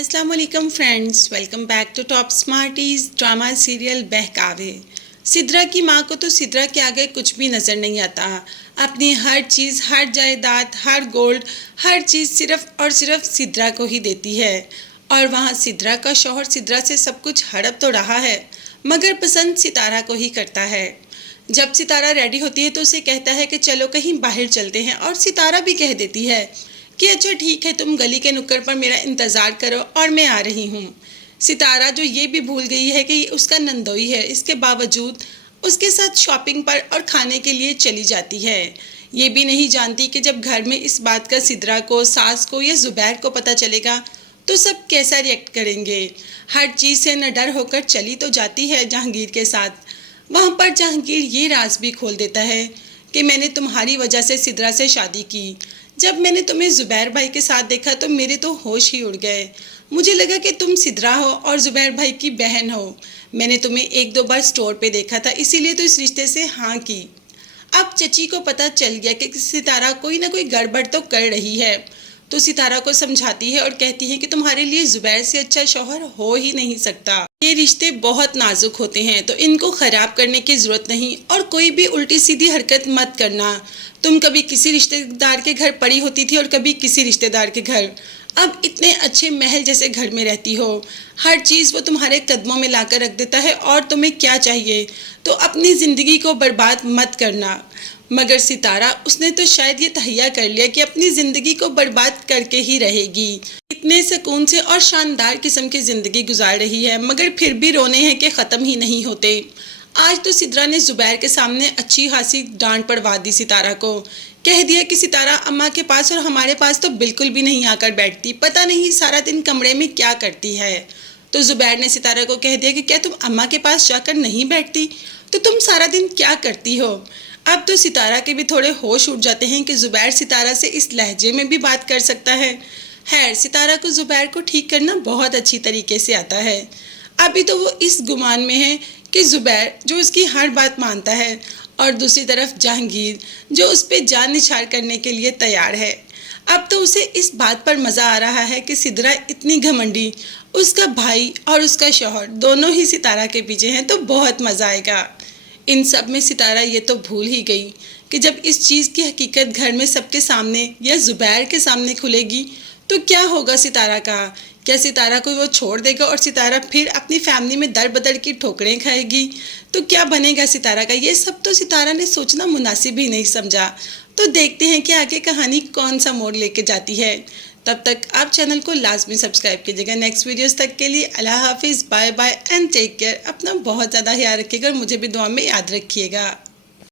अस्सलाम वालेकुम friends, welcome back to Top Smarties drama serial Behkawe. Sidra की माँ को तो सिद्रा के आगे कुछ भी नज़र नहीं आता। अपनी हर चीज़, हर जायदाद, हर गोल्ड, हर चीज़ सिर्फ और सिर्फ सिद्रा को ही देती है। और वहाँ सिद्रा का शौहर सिद्रा से सब कुछ हड़प तो रहा है, मगर पसंद सितारा को ही करता है। जब सितारा रेडी होती है तो उसे कहता है कि चलो कहीं बाहर चलते हैं, और सितारा भी कह देती है कि अच्छा ठीक है, तुम गली के नुक्कड़ पर मेरा इंतज़ार करो और मैं आ रही हूँ। सितारा जो ये भी भूल गई है कि उसका नंदोई है, इसके बावजूद उसके साथ शॉपिंग पर और खाने के लिए चली जाती है। ये भी नहीं जानती कि जब घर में इस बात का सिद्रा को, सास को या ज़ुबैर को पता चलेगा तो सब कैसा रिएक्ट करेंगे। हर चीज़ से न डर होकर चली तो जाती है जहांगीर के साथ। वहाँ पर जहांगीर ये राज भी खोल देता है कि मैंने तुम्हारी वजह से सिद्रा से शादी की। जब मैंने तुम्हें ज़ुबैर भाई के साथ देखा तो मेरे तो होश ही उड़ गए। मुझे लगा कि तुम सिद्रा हो और ज़ुबैर भाई की बहन हो। मैंने तुम्हें एक दो बार स्टोर पे देखा था, इसीलिए तो इस रिश्ते से हाँ की। अब चची को पता चल गया कि सितारा कोई ना कोई गड़बड़ तो कर रही है, तो सितारा को समझाती है और कहती है कि तुम्हारे लिए ज़ुबैर से अच्छा शौहर हो ही नहीं सकता। ये रिश्ते बहुत नाजुक होते हैं, तो इनको ख़राब करने की ज़रूरत नहीं, और कोई भी उल्टी सीधी हरकत मत करना। तुम कभी किसी रिश्तेदार के घर पड़ी होती थी और कभी किसी रिश्तेदार के घर, अब इतने अच्छे महल जैसे घर में रहती हो। हर चीज़ वो तुम्हारे कदमों में लाकर रख देता है, और तुम्हें क्या चाहिए, तो अपनी ज़िंदगी को बर्बाद मत करना। मगर सितारा, उसने तो शायद ये तहैया कर लिया कि अपनी ज़िंदगी को बर्बाद करके ही रहेगी। इतने सुकून से और शानदार किस्म की ज़िंदगी गुजार रही है, मगर फिर भी रोने हैं कि ख़त्म ही नहीं होते। आज तो सिद्रा ने ज़ुबैर के सामने अच्छी खासी डांट पड़वा दी सितारा को। कह दिया कि सितारा अम्मा के पास और हमारे पास तो बिल्कुल भी नहीं आकर बैठती, पता नहीं सारा दिन कमरे में क्या करती है। तो ज़ुबैर ने सितारा को कह दिया कि क्या तुम अम्मा के पास जाकर नहीं बैठती, तो तुम सारा दिन क्या करती हो। अब तो सितारा के भी थोड़े होश उड़ जाते हैं कि ज़ुबैर सितारा से इस लहजे में भी बात कर सकता है। खैर, सितारा को ज़ुबैर को ठीक करना बहुत अच्छी तरीके से आता है। अभी तो वो इस गुमान में है कि ज़ुबैर जो उसकी हर बात मानता है, और दूसरी तरफ जहांगीर जो उस पर जान निछार करने के लिए तैयार है। अब तो उसे इस बात पर मज़ा आ रहा है कि सिद्रा इतनी घमंडी, उसका भाई और उसका शौहर दोनों ही सितारा के पीछे हैं, तो बहुत मज़ा आएगा। इन सब में सितारा ये तो भूल ही गई कि जब इस चीज़ की हकीकत घर में सबके सामने या ज़ुबैर के सामने खुलेगी तो क्या होगा सितारा का। क्या सितारा को वो छोड़ देगा और सितारा फिर अपनी फैमिली में दर बदर की ठोकरें खाएगी, तो क्या बनेगा सितारा का। ये सब तो सितारा ने सोचना मुनासिब ही नहीं समझा। तो देखते हैं कि आगे कहानी कौन सा मोड़ लेके जाती है। तब तक आप चैनल को लाजमी सब्सक्राइब कीजिएगा। नेक्स्ट वीडियोस तक के लिए अल्लाह हाफिज़, bye bye and take care. अपना बहुत ज़्यादा ख्याल रखिएगा और मुझे भी दुआ में याद रखिएगा।